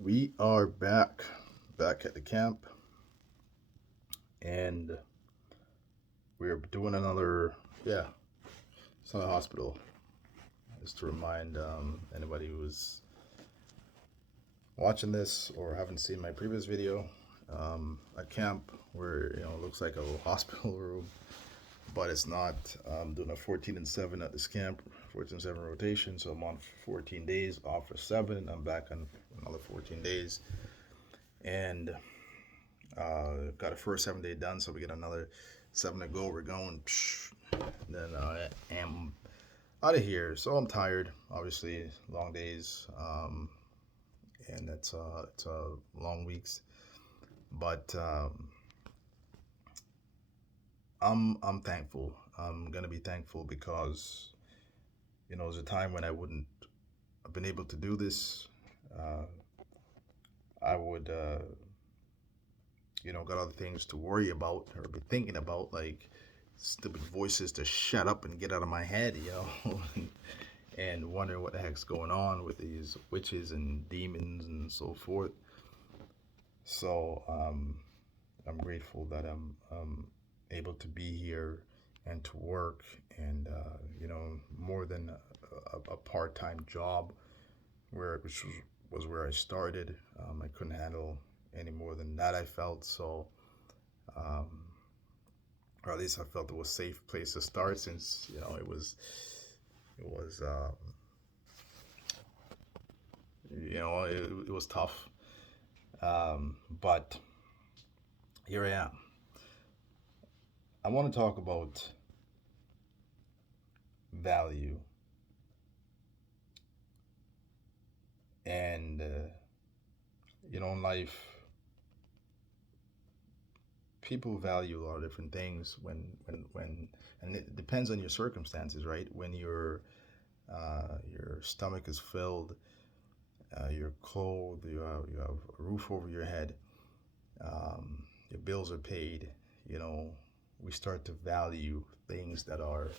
We are back at the camp, and we're doing another, yeah, it's not a hospital. Just to remind anybody who's watching this or haven't seen my previous video, a camp where, it looks like a little hospital room, but it's not. I'm doing a 14 and 7 at this camp, 14 and 7 rotation, so I'm on 14 days, off for 7, and I'm back on another 14 days. And got a first 7 day done, so we get another 7 to go. We're going. Then I am out of here. So I'm tired. Obviously, long days, and it's long weeks. But I'm thankful. I'm gonna be thankful because there's a time when I wouldn't have been able to do this. Uh, I would got other things to worry about or be thinking about, like stupid voices to shut up and get out of my head. And wondering what the heck's going on with these witches and demons and so forth. So I'm grateful that I'm able to be here and to work, and more than a part-time job, which was where I started. I couldn't handle any more than that, I felt. So um, or at least I felt it was a safe place to start, since it was it was tough. But here I am. I want to talk about value, and in life, people value a lot of different things when and it depends on your circumstances, right? When your stomach is filled, you're clothed, you have a roof over your head, your bills are paid, you know, we start to value things that are,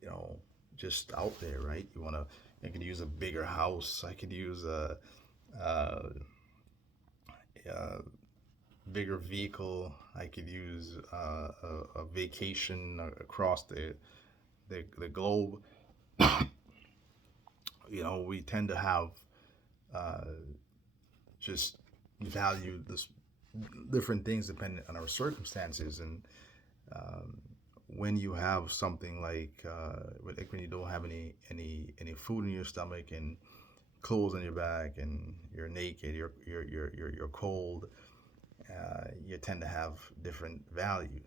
you know, just out there, right? I could use a bigger house. I could use a, a bigger vehicle. I could use a vacation across the globe. We tend to have uh, just value this different things depending on our circumstances. And um, when you have something like when you don't have any food in your stomach and clothes on your back and you're naked, you're cold, you tend to have different values,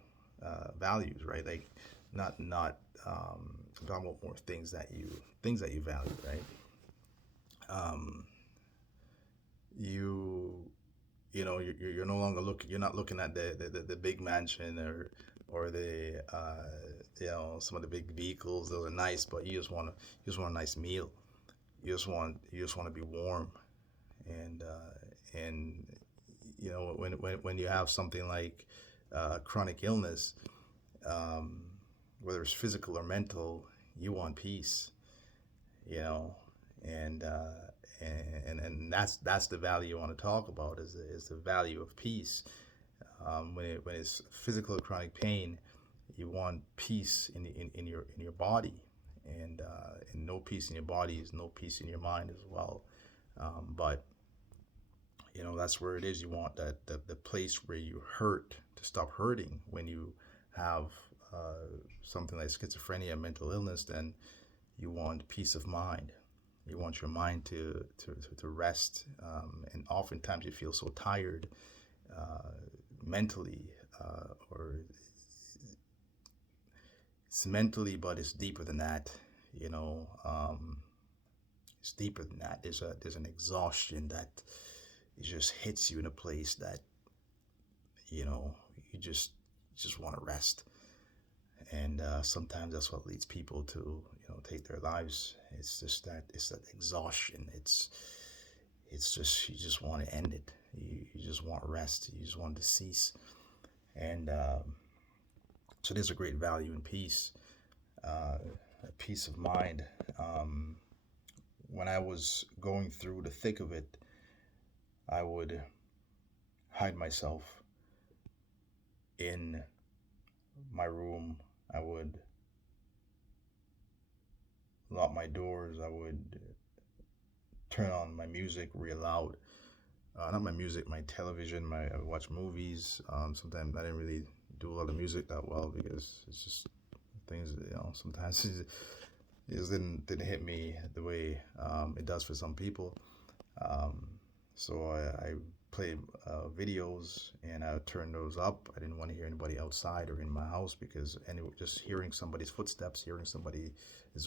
right? Like not I'm talking about more things that you value, right? Um, you you're no longer you're not looking at the big mansion or the some of the big vehicles. Those are nice, but you just want a nice meal. You just want to be warm. And when you have something like chronic illness, um, whether it's physical or mental, you want peace, you know, and and that's the value I want to talk about, is the value of peace. When it's physical or chronic pain, you want peace in your body, and no peace in your body is no peace in your mind as well. But that's where it is. You want the place where you hurt to stop hurting. When you have something like schizophrenia, mental illness, then you want peace of mind. You want your mind to rest, and oftentimes you feel so tired mentally, or it's mentally, but it's deeper than that. You know, it's deeper than that. There's an exhaustion that it just hits you in a place that you know you just want to rest. And sometimes that's what leads people to take their lives. It's that exhaustion. It's just, you just want to end it. You just want rest. You just want to cease. And so there's a great value in peace, a peace of mind. Um, when I was going through the thick of it, I would hide myself in my room. I would lock my doors. I would turn on my music real loud. Not my music, my television. I watch movies. Sometimes I didn't really do a lot of music that well because it's just things. Sometimes it just didn't hit me the way it does for some people. Um, so I played videos and I would turn those up. I didn't want to hear anybody outside or in my house because just hearing somebody's footsteps, hearing somebody's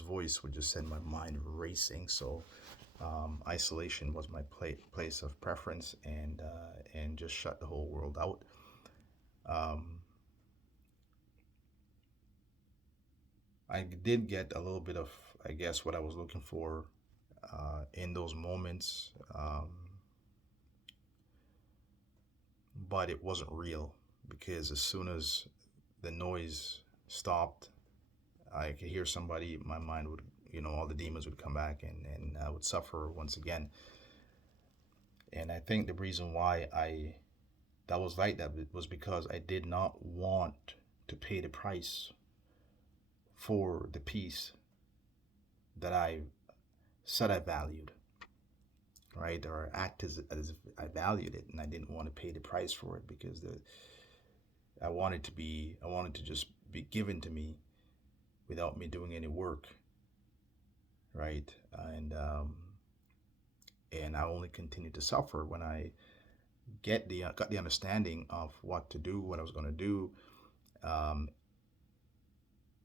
voice would just send my mind racing. So isolation was my place of preference, and just shut the whole world out. Um, I did get a little bit of, I guess, what I was looking for in those moments, but it wasn't real because as soon as the noise stopped, I could hear somebody. My mind would, all the demons would come back, and I would suffer once again. And I think the reason why that was like that was because I did not want to pay the price for the peace that I said I valued, right? Or act as if I valued it, and I didn't want to pay the price for it because I wanted to just be given to me without me doing any work, right? And I only continued to suffer when I got the understanding of what to do, what I was going to do. Um,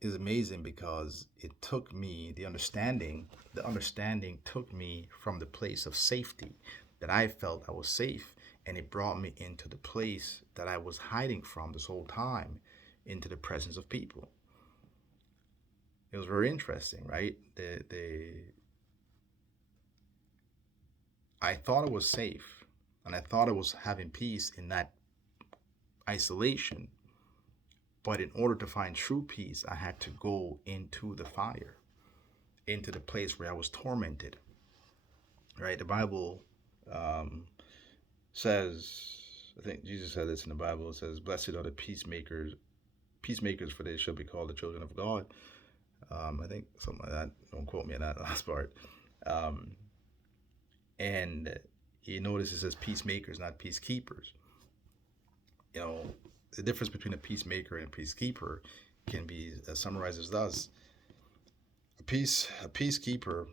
is amazing because it took me the understanding took me from the place of safety that I felt I was safe, and it brought me into the place that I was hiding from this whole time, into the presence of people. It was very interesting, right? The I thought I was safe, and I thought I was having peace in that isolation, but in order to find true peace I had to go into the fire, into the place where I was tormented, right? The Bible um, says, I think Jesus said this in the Bible. It says, "Blessed are the peacemakers, for they shall be called the children of God." I think something like that. Don't quote me on that last part. Um, and you notice it says peacemakers, not peacekeepers. You know, the difference between a peacemaker and a peacekeeper can be summarized as thus: a peacekeeper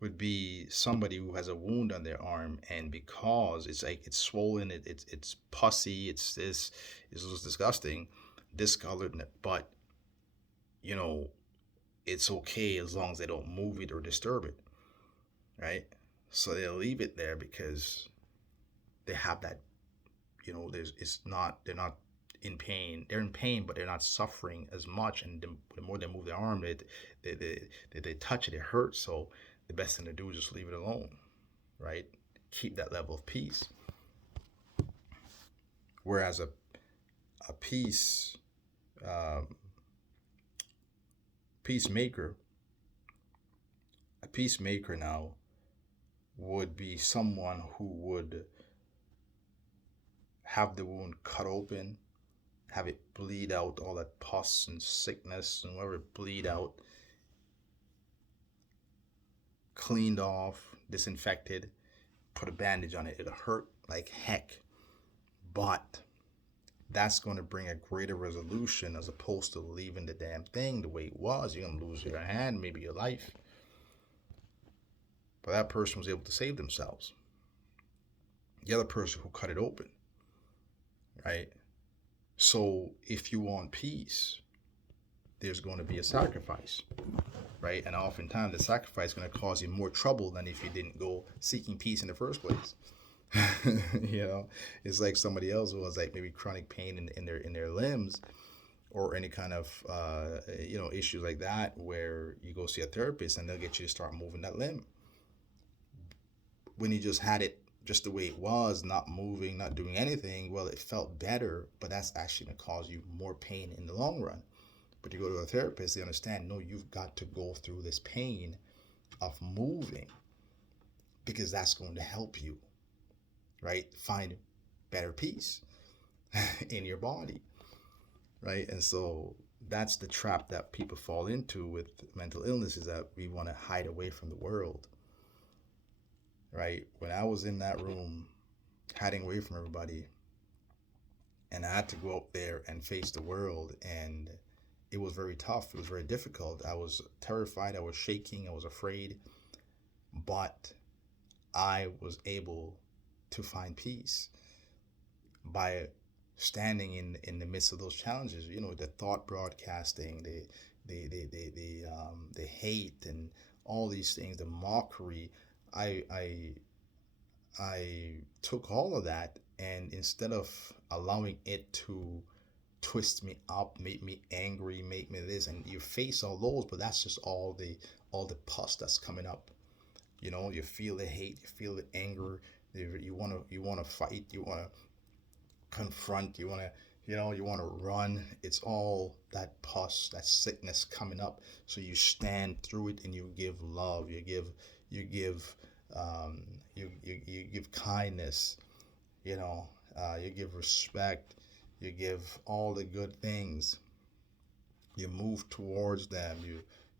would be somebody who has a wound on their arm, and because it's like it's swollen, it's pussy, it's just disgusting, discolored, but you know it's okay as long as they don't move it or disturb it, right? So they'll leave it there because they have that, there's it's not they're not in pain. They're in pain, but they're not suffering as much. And the more they move their arm, they touch it, it hurts. So the best thing to do is just leave it alone, right? Keep that level of peace. Whereas a peace um, peacemaker, a peacemaker now would be someone who would have the wound cut open, have it bleed out all that pus and sickness and whatever bleed out, cleaned off, disinfected, put a bandage on it. It'll hurt like heck, but that's going to bring a greater resolution as opposed to leaving the damn thing the way it was. You're going to lose your hand, maybe your life. But that person was able to save themselves. The other person who cut it open, right? So if you want peace, there's going to be a sacrifice, right? And oftentimes the sacrifice is going to cause you more trouble than if you didn't go seeking peace in the first place. It's like somebody else who has like maybe chronic pain in their limbs, or any kind of issues like that, where you go see a therapist and they'll get you to start moving that limb when you just had it just the way it was, not moving, not doing anything. Well, it felt better, but that's actually going to cause you more pain in the long run. But you go to a therapist, they understand, no, you've got to go through this pain of moving because that's going to help you. right? Find better peace in your body, right? And so that's the trap that people fall into with mental illness, is that we want to hide away from the world, right? When I was in that room hiding away from everybody, and I had to go out there and face the world, and it was very tough. It was very difficult. I was terrified. I was shaking. I was afraid. But I was able to find peace by standing in the midst of those challenges. You know, the thought broadcasting, the hate, and all these things, the mockery. I I I took all of that, and instead of allowing it to twist me up, make me angry, make me this, and you face all those, but that's just all the pus that's coming up. You know, you feel the hate, you feel the anger, you want to fight, you want to confront, you want to run. It's all that pus, that sickness coming up. So you stand through it and you give love, you give um, you give kindness, you give respect, you give all the good things. You move towards them,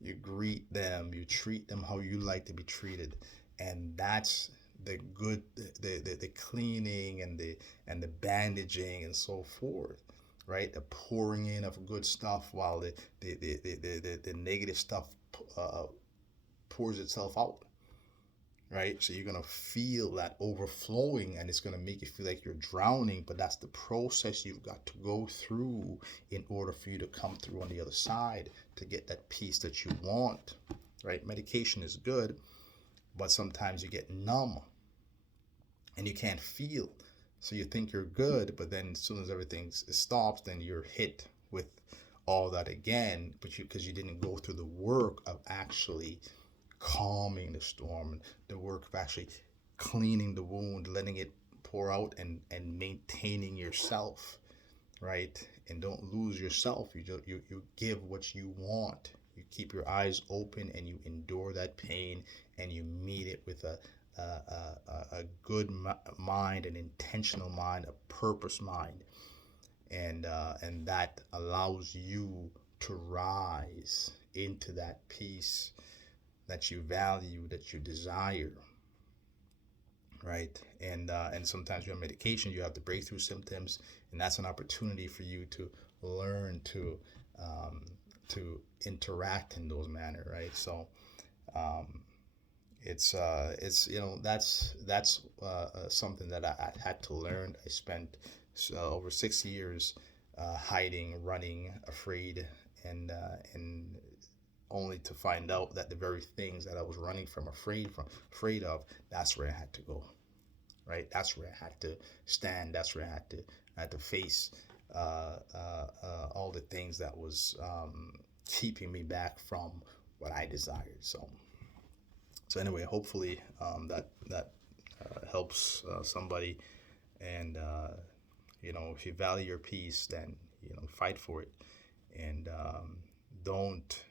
you greet them, you treat them how you like to be treated. And that's the good, the cleaning and the bandaging and so forth, right? The pouring in of good stuff, while the negative stuff uh, pours itself out, right? So you're gonna feel that overflowing, and it's gonna make you feel like you're drowning. But that's the process you've got to go through in order for you to come through on the other side, to get that peace that you want, right? Medication is good, but sometimes you get numb and you can't feel. So you think you're good, but then as soon as everything stops, then you're hit with all that again. But because you didn't go through the work of actually calming the storm, the work of actually cleaning the wound, letting it pour out, and maintaining yourself, right? And don't lose yourself. You give what you want. You keep your eyes open and you endure that pain, and you meet it with a good mind, an intentional mind, a purpose mind, and that allows you to rise into that peace that you value, that you desire, right? And sometimes you're on medication, you have the breakthrough symptoms, and that's an opportunity for you to learn um, to interact in those manner, right? So um, it's that's something that I had to learn. I spent over 6 years hiding, running, afraid, and only to find out that the very things that I was running from, afraid of, that's where I had to go, right? That's where I had to stand. That's where I had to face all the things that was keeping me back from what I desired. So anyway, hopefully that helps somebody. And if you value your peace, then fight for it, and don't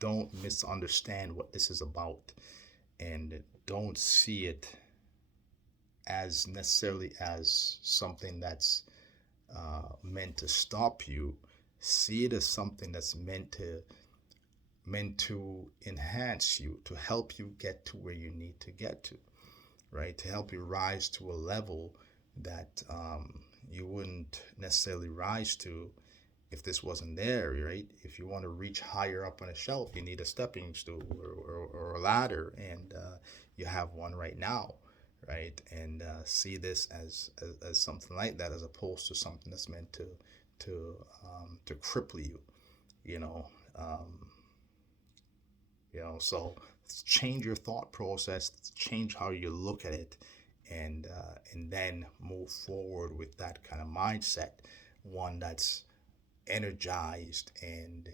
don't misunderstand what this is about, and don't see it as necessarily as something that's meant to stop you. See it as something that's meant to enhance you, to help you get to where you need to get to, right? To help you rise to a level that you wouldn't necessarily rise to if this wasn't there, right? If you want to reach higher up on a shelf, you need a stepping stool or a ladder, and you have one right now, right? And see this as something like that, as opposed to something that's meant to cripple you, you know. Um, so change your thought process, change how you look at it, and then move forward with that kind of mindset, one that's energized and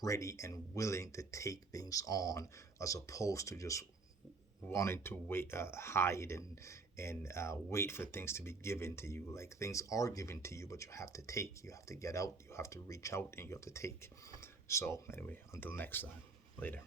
ready and willing to take things on, as opposed to just wanting to wait, hide, and wait for things to be given to you. Like, things are given to you, but you have to take. You have to get out. You have to reach out, and you have to take. So anyway, until next time, later.